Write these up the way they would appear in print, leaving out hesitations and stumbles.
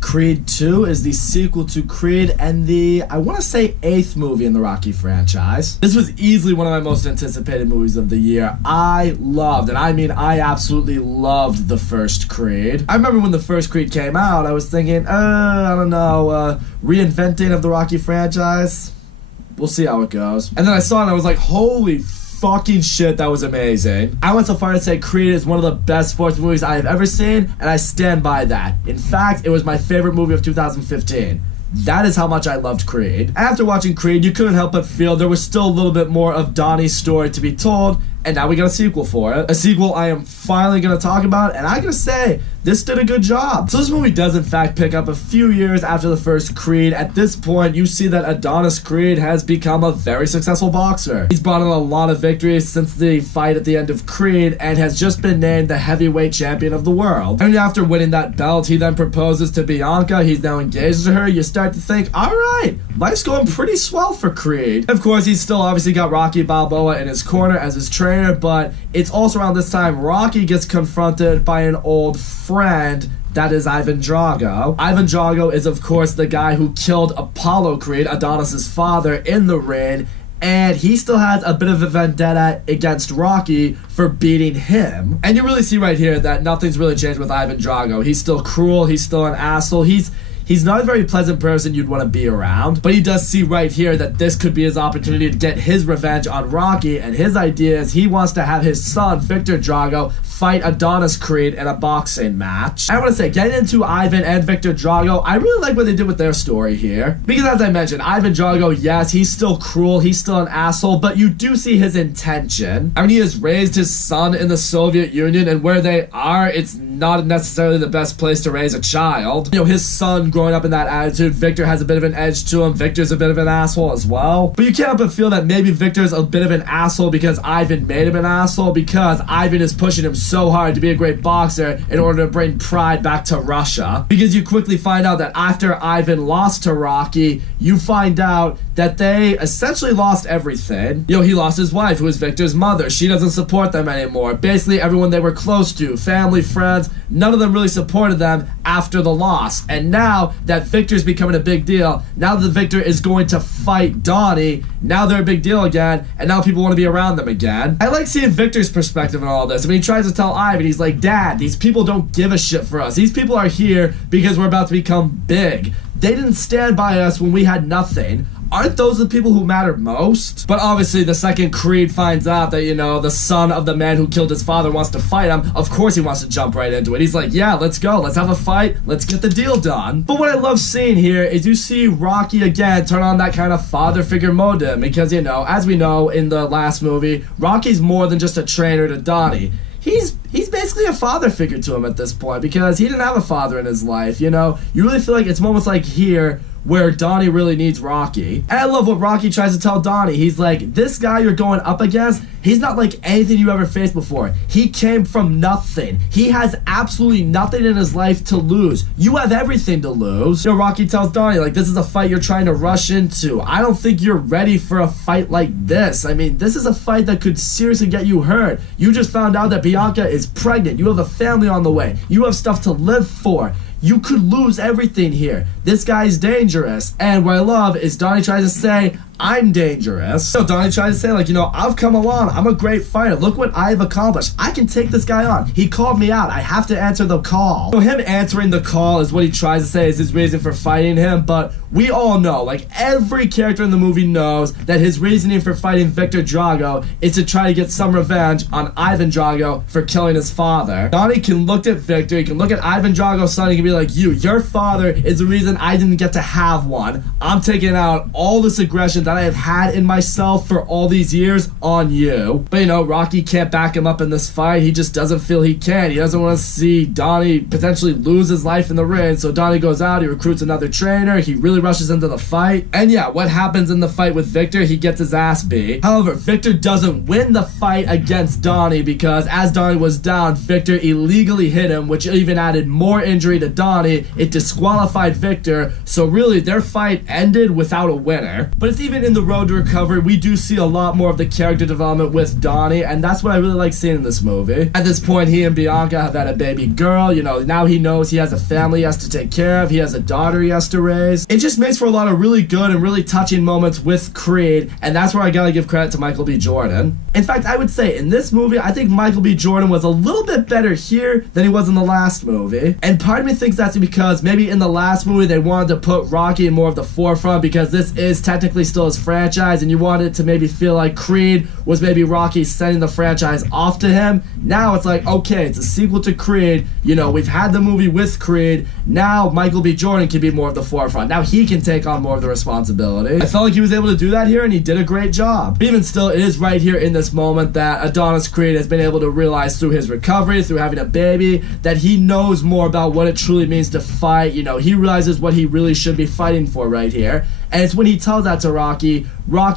Creed 2 is the sequel to Creed and the, I want to say, 8th movie in the Rocky franchise. This was easily one of my most anticipated movies of the year. I loved, and I mean I absolutely loved the first Creed. I remember when the first Creed came out, I was thinking, I don't know, reinventing of the Rocky franchise? We'll see how it goes. And then I saw it and I was like, holy fucking shit, that was amazing. I went so far to say Creed is one of the best sports movies I have ever seen, and I stand by that. In fact, it was my favorite movie of 2015. That is how much I loved Creed. After watching Creed, you couldn't help but feel there was still a little bit more of Donnie's story to be told, and now we got a sequel for it. A sequel I am finally going to talk about, and I gotta say, this did a good job. So this movie does in fact pick up a few years after the first Creed. At this point, you see that Adonis Creed has become a very successful boxer. He's brought in a lot of victories since the fight at the end of Creed, and has just been named the heavyweight champion of the world. And after winning that belt, he then proposes to Bianca. He's now engaged to her. You start to think, alright, life's going pretty swell for Creed. Of course, he's still obviously got Rocky Balboa in his corner as his trainer, but it's also around this time Rocky gets confronted by an old friend, that is Ivan Drago. Ivan Drago is of course the guy who killed Apollo Creed, Adonis's father, in the ring, and he still has a bit of a vendetta against Rocky for beating him. And you really see right here that nothing's really changed with Ivan Drago. He's still cruel, he's still an asshole, He's not a very pleasant person you'd want to be around, but he does see right here that this could be his opportunity to get his revenge on Rocky, and his idea is he wants to have his son, Viktor Drago, fight Adonis Creed in a boxing match. I want to say, getting into Ivan and Viktor Drago, I really like what they did with their story here. Because as I mentioned, Ivan Drago, yes, he's still cruel, he's still an asshole, but you do see his intention. I mean, he has raised his son in the Soviet Union, and where they are, it's not necessarily the best place to raise a child. You know, his son growing up in that attitude, Viktor has a bit of an edge to him. Viktor's a bit of an asshole as well. But you can't help but feel that maybe Viktor's a bit of an asshole because Ivan made him an asshole, because Ivan is pushing him so hard to be a great boxer in order to bring pride back to Russia. Because you quickly find out that after Ivan lost to Rocky, you find out that they essentially lost everything. You know, he lost his wife, who was Viktor's mother. She doesn't support them anymore. Basically, everyone they were close to, family, friends, none of them really supported them after the loss. And now that Viktor's becoming a big deal, now that Viktor is going to fight Donnie, now they're a big deal again, and now people want to be around them again. I like seeing Viktor's perspective in all this. I mean, he tries to tell Ivan, he's like, Dad, these people don't give a shit for us. These people are here because we're about to become big. They didn't stand by us when we had nothing. Aren't those the people who matter most? But obviously, the second Creed finds out that, you know, the son of the man who killed his father wants to fight him, of course he wants to jump right into it. He's like, yeah, let's go. Let's have a fight. Let's get the deal done. But what I love seeing here is you see Rocky again turn on that kind of father figure mode to him. Because, you know, as we know in the last movie, Rocky's more than just a trainer to Donnie. He's basically a father figure to him at this point, because he didn't have a father in his life, you know? You really feel like it's moments like here where Donnie really needs Rocky. And I love what Rocky tries to tell Donnie. He's like, this guy you're going up against, he's not like anything you ever faced before. He came from nothing. He has absolutely nothing in his life to lose. You have everything to lose. You know, Rocky tells Donnie, like, this is a fight you're trying to rush into. I don't think you're ready for a fight like this. I mean, this is a fight that could seriously get you hurt. You just found out that Bianca is pregnant. You have a family on the way. You have stuff to live for. You could lose everything here. This guy's dangerous. And what I love is Donnie tries to say, I'm dangerous. So Donnie tries to say, like, you know, I've come along. I'm a great fighter. Look what I've accomplished. I can take this guy on. He called me out. I have to answer the call. So him answering the call is what he tries to say is his reason for fighting him. But we all know, like every character in the movie knows, that his reasoning for fighting Viktor Drago is to try to get some revenge on Ivan Drago for killing his father. Donnie can look at Viktor. He can look at Ivan Drago's son. He can be like, your father is the reason I didn't get to have one. I'm taking out all this aggression that I have had in myself for all these years on you. But you know, Rocky can't back him up in this fight. He just doesn't feel he can. He doesn't want to see Donnie potentially lose his life in the ring. So Donnie goes out, he recruits another trainer, he really rushes into the fight. And yeah, what happens in the fight with Viktor? He gets his ass beat. However, Viktor doesn't win the fight against Donnie, because as Donnie was down, Viktor illegally hit him, which even added more injury to Donnie. It disqualified Viktor. So really, their fight ended without a winner. But it's even point in the road to recovery, we do see a lot more of the character development with Donnie, and that's what I really like seeing in this movie. At this point, he and Bianca have had a baby girl. You know, now he knows he has a family he has to take care of. He has a daughter he has to raise. It just makes for a lot of really good and really touching moments with Creed, and that's where I gotta give credit to Michael B. Jordan. In fact, I would say in this movie, I think Michael B. Jordan was a little bit better here than he was in the last movie. And part of me thinks that's because maybe in the last movie they wanted to put Rocky in more of the forefront because this is technically still his franchise, and you wanted it to maybe feel like Creed was maybe Rocky sending the franchise off to him. Now it's like, okay, it's a sequel to Creed. You know, we've had the movie with Creed. Now Michael B. Jordan can be more of the forefront. Now he can take on more of the responsibility. I felt like he was able to do that here, and he did a great job. But even still, it is right here in this moment that Adonis Creed has been able to realize through his recovery, through having a baby, that he knows more about what it truly means to fight. You know, he realizes what he really should be fighting for right here. And it's when he tells that to Rocky,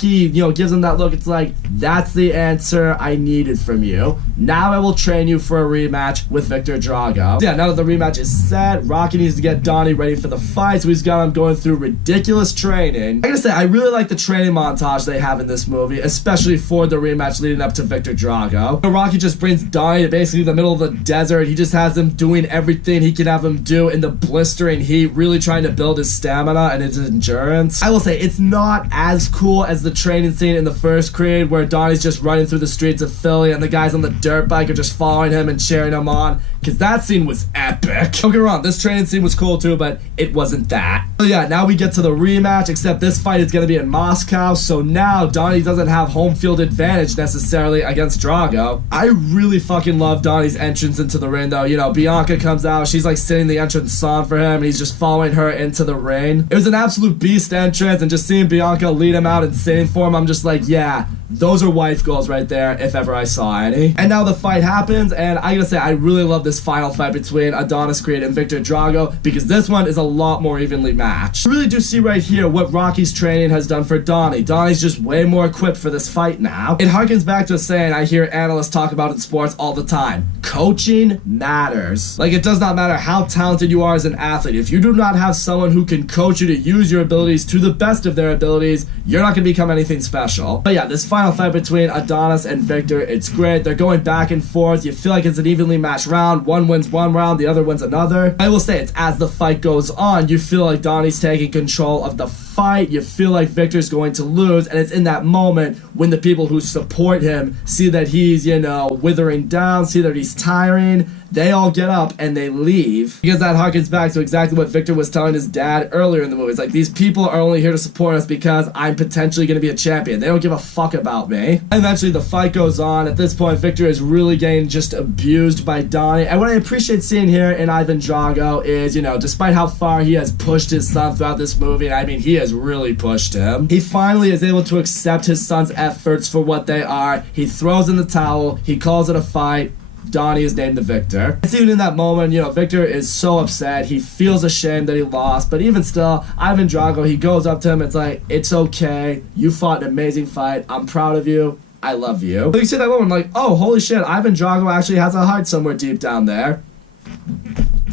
you know, gives him that look. It's like, that's the answer I needed from you. Now I will train you for a rematch with Viktor Drago. So yeah, now that the rematch is set, Rocky needs to get Donnie ready for the fight, so he's got him going through ridiculous training. I gotta say, I really like the training montage they have in this movie, especially for the rematch leading up to Viktor Drago. So Rocky just brings Donnie to basically the middle of the desert. He just has him doing everything he can have him do in the blistering heat, really trying to build his stamina and his endurance. I will say, it's not as cool as the training scene in the first Creed where Donnie's just running through the streets of Philly and the guys on the dirt bike are just following him and cheering him on, because that scene was epic. Don't get me wrong, this training scene was cool too, but it wasn't that. So yeah, now we get to the rematch, except this fight is going to be in Moscow, so now Donnie doesn't have home field advantage necessarily against Drago. I really fucking love Donnie's entrance into the ring though. You know, Bianca comes out, she's like sitting the entrance song for him, and he's just following her into the ring. It was an absolute beast entrance, and just seeing Bianca lead him out and singing for him, I'm just like, yeah, those are wife goals right there, if ever I saw any. And now the fight happens, and I gotta say, I really love this final fight between Adonis Creed and Viktor Drago, because this one is a lot more evenly matched. I really do see right here what Rocky's training has done for Donnie. Donnie's just way more equipped for this fight now. It harkens back to a saying I hear analysts talk about in sports all the time. Coaching matters. Like, it does not matter how talented you are as an athlete. If you do not have someone who can coach you to use your abilities to the best of their abilities, you're not going to become anything special. But yeah, this final fight between Adonis and Viktor, it's great. They're going back and forth. You feel like it's an evenly matched round. One wins one round, the other wins another. I will say, it's as the fight goes on, you feel like Donnie's taking control of the fight. You feel like Viktor's going to lose, and it's in that moment when the people who support him see that he's, you know, withering down, see that he's tiring, they all get up and they leave, because that harkens back to exactly what Viktor was telling his dad earlier in the movie. It's like, these people are only here to support us because I'm potentially going to be a champion. They don't give a fuck about me. And eventually the fight goes on. At this point, Viktor is really getting just abused by Donnie. And what I appreciate seeing here in Ivan Drago is, you know, despite how far he has pushed his son throughout this movie, and I mean, he has really pushed him, he finally is able to accept his son's efforts for what they are. He throws in the towel. He calls it a fight. Donnie is named the victor. It's even in that moment, you know, Viktor is so upset. He feels ashamed that he lost, but even still, Ivan Drago, he goes up to him. It's like, it's okay. You fought an amazing fight. I'm proud of you. I love you. But you see that moment, like, oh, holy shit, Ivan Drago actually has a heart somewhere deep down there.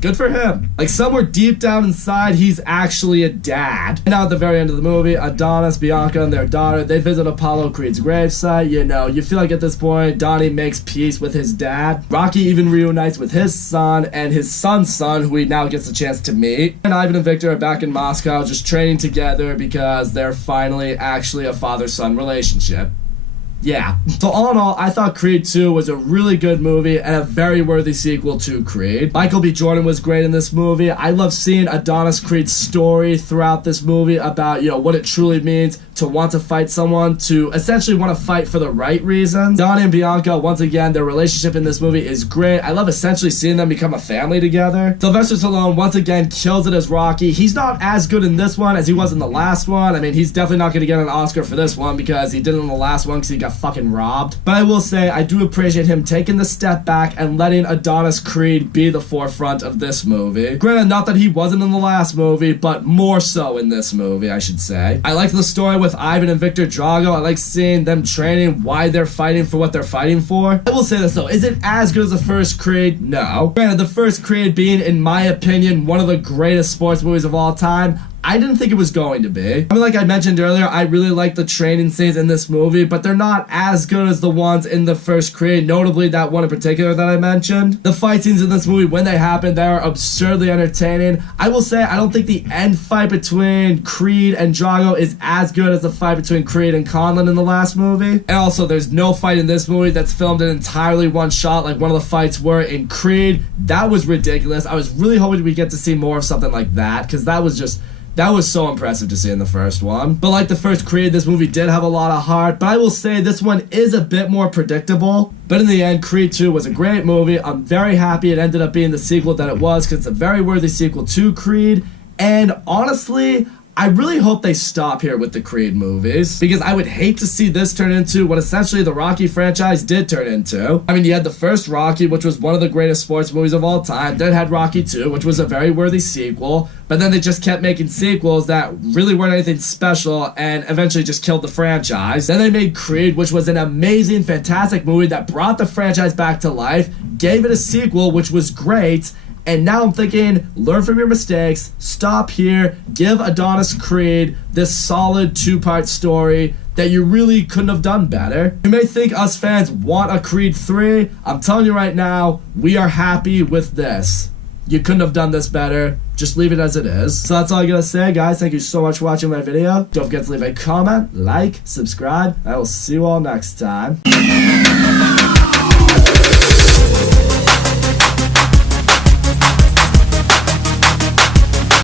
Good for him. Like, somewhere deep down inside, he's actually a dad. And now at the very end of the movie, Adonis, Bianca, and their daughter, they visit Apollo Creed's gravesite. You know, you feel like at this point, Donnie makes peace with his dad. Rocky even reunites with his son and his son's son, who he now gets a chance to meet. And Ivan and Viktor are back in Moscow just training together because they're finally actually a father-son relationship. Yeah. So all in all, I thought Creed 2 was a really good movie and a very worthy sequel to Creed. Michael B. Jordan was great in this movie. I love seeing Adonis Creed's story throughout this movie about, you know, what it truly means to want to fight someone, to essentially want to fight for the right reasons. Donnie and Bianca, once again, their relationship in this movie is great. I love essentially seeing them become a family together. Sylvester Stallone, once again, kills it as Rocky. He's not as good in this one as he was in the last one. I mean, he's definitely not going to get an Oscar for this one because he didn't in the last one because he got fucking robbed. But I will say, I do appreciate him taking the step back and letting Adonis Creed be the forefront of this movie. Granted, not that he wasn't in the last movie, but more so in this movie, I should say. I like the story with Ivan and Viktor Drago. I like seeing them training, why they're fighting for what they're fighting for. I will say this though, is it as good as the first Creed? No. Granted, the first Creed being, in my opinion, one of the greatest sports movies of all time, I didn't think it was going to be. I mean, like I mentioned earlier, I really like the training scenes in this movie, but they're not as good as the ones in the first Creed, notably that one in particular that I mentioned. The fight scenes in this movie, when they happen, they are absurdly entertaining. I will say, I don't think the end fight between Creed and Drago is as good as the fight between Creed and Conlon in the last movie. And also, there's no fight in this movie that's filmed in entirely one shot like one of the fights were in Creed. That was ridiculous. I was really hoping we get to see more of something like that, because that was so impressive to see in the first one. But like the first Creed, this movie did have a lot of heart, but I will say this one is a bit more predictable. But in the end, Creed 2 was a great movie. I'm very happy it ended up being the sequel that it was, because it's a very worthy sequel to Creed. And honestly, I really hope they stop here with the Creed movies, because I would hate to see this turn into what essentially the Rocky franchise did turn into. I mean, you had the first Rocky, which was one of the greatest sports movies of all time. Then had Rocky 2, which was a very worthy sequel. But then they just kept making sequels that really weren't anything special and eventually just killed the franchise. Then they made Creed, which was an amazing, fantastic movie that brought the franchise back to life, gave it a sequel, which was great. And now I'm thinking, learn from your mistakes, stop here, give Adonis Creed this solid 2-part story that you really couldn't have done better. You may think us fans want a Creed 3. I'm telling you right now, we are happy with this. You couldn't have done this better. Just leave it as it is. So that's all I gotta say, guys. Thank you so much for watching my video. Don't forget to leave a comment, like, subscribe. I will see you all next time.